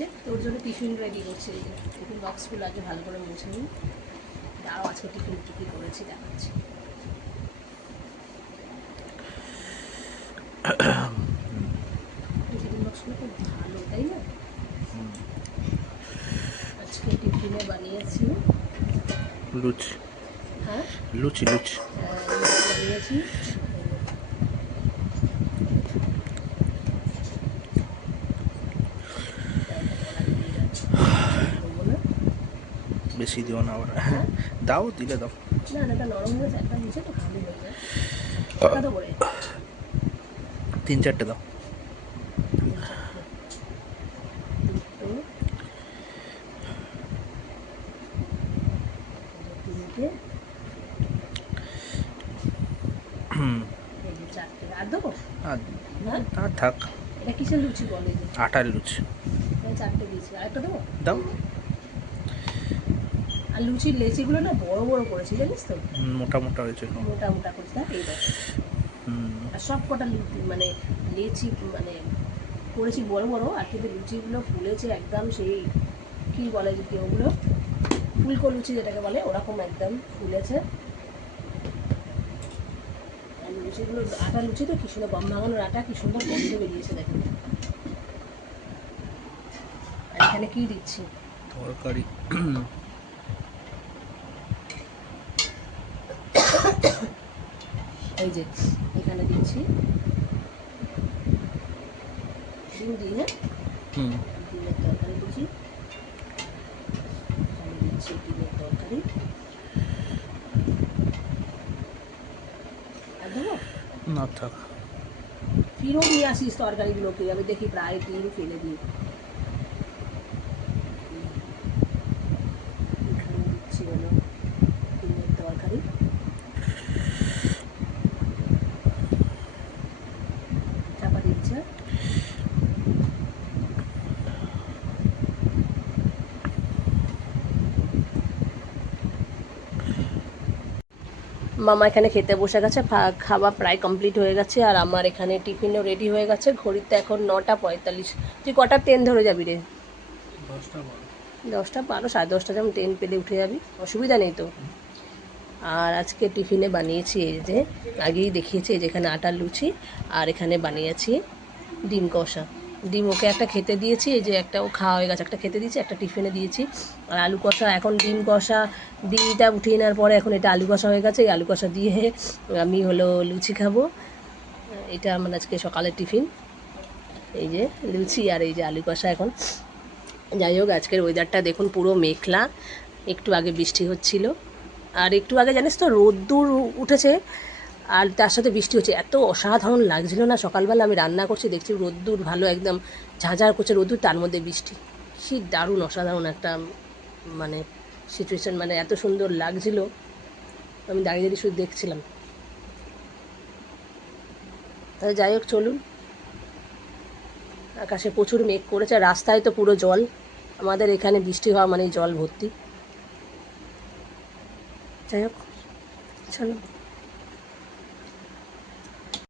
যে তোর জন্য টিফিন রেডি করছে, এই যে টিফিন বক্সগুলো আগে ভালো করে মুছে নিই। তাও আজকে টিফিন কী করেছি দেখাচ্ছি। টিফিন বক্সগুলো খুব ভালো, তাই না? আজকে টিফিনে বানিয়েছি লুচি। হ্যাঁ লুচি লুচি বানিয়েছি। বেশি দিও না আবার। দাও, দিলে দাও। না না, এটা নরম হয়েছে, একটা নিচে তো খালি হয়ে যায়। কত করে? 3-4টে দাও। চারটে আর দেবো? আর থাক। এটা কিসের লুচি বলে? আটার লুচি। চারটে দিয়েছি, আরেকটা দেবো? দাও। আর লুচির লেচিগুলো না বড় বড় করেছি, জানিস তো? মোটা মোটা হয়েছে। মোটা মোটা করেছি, দেখ এই দেখো। আর সব কটা মানে লেচি মানে করেছি বড় বড়, আর কিন্তু লুচিগুলো ফুলেছে একদম সেই কী বলে যে ওগুলো ফুলকো লুচি যেটাকে বলে, ওরকম একদম ফুলেছে। লুচিগুলো আটা লুচি তো কি সুন্দর, গম ভাঙানোর আটা, কি সুন্দর গন্ধ বেরিয়েছে দেখেন। আর এখানে কি দিচ্ছি? তরকারি। এই যে এখানে দিচ্ছি ডিম দিই। হ্যাঁ, ডিমের তরকারি দিচ্ছি। এখানে দিচ্ছি ডিমের তরকারি। আর দেবো না থাক। ফিরও নিয়ে আসিস তরকারিগুলোকে, আমি দেখি প্রায় ডিম ফেলে দিই। এখানে দিচ্ছি হলো ডিমের তরকারি। চাপা দিচ্ছে। মামা এখানে খেতে বসে গেছে, খাওয়া প্রায় কমপ্লিট হয়ে গেছে, আর আমার এখানে টিফিনও রেডি হয়ে গেছে। ঘড়িতে এখন 9টা 45। তুই কটা ট্রেন ধরে যাবি রে? 10টা 12, 10:30 যেমন ট্রেন পেলে উঠে যাবি, অসুবিধা নেই তো। আর আজকে টিফিনে বানিয়েছি এই যে আগেই দেখিয়েছি, যেখানে আটার লুচি, আর এখানে বানিয়েছি ডিম কষা। ডিম ওকে একটা খেতে দিয়েছি, এই যে একটা ও খাওয়া হয়ে গেছে, একটা খেতে দিয়েছি, একটা টিফিনে দিয়েছি। আর আলু কষা, এখন ডিম কষা ডিমটা উঠিয়ে নেওয়ার পরে এখন এটা আলু কষা হয়ে গেছে। এই আলু কষা দিয়ে আমি হলো লুচি খাবো। এটা আমার আজকে সকালের টিফিন, এই যে লুচি আর এই যে আলু কষা। এখন যাই হোক, আজকের ওয়েদারটা দেখুন পুরো মেঘলা, একটু আগে বৃষ্টি হচ্ছিল, আর একটু আগে জানিস তো রোদ্দুর উঠেছে, আর তার সাথে বৃষ্টি হচ্ছে। এত অসাধারণ লাগছিল না, সকালবেলা আমি রান্না করছি দেখছি রোদ্দুর ভালো, একদম ঝাঁঝার করছে রোদ্দুর, তার মধ্যে বৃষ্টি। সে দারুণ অসাধারণ একটা মানে সিচুয়েশান, মানে এত সুন্দর লাগছিল, আমি দাঁড়িয়ে দাঁড়িয়ে শুধু দেখছিলাম। তাহলে যাই হোক, চলুন। আকাশে প্রচুর মেঘ করেছে, রাস্তায় তো পুরো জল, আমাদের এখানে বৃষ্টি হওয়া মানে জল ভর্তি। যাই হোক, চলুন।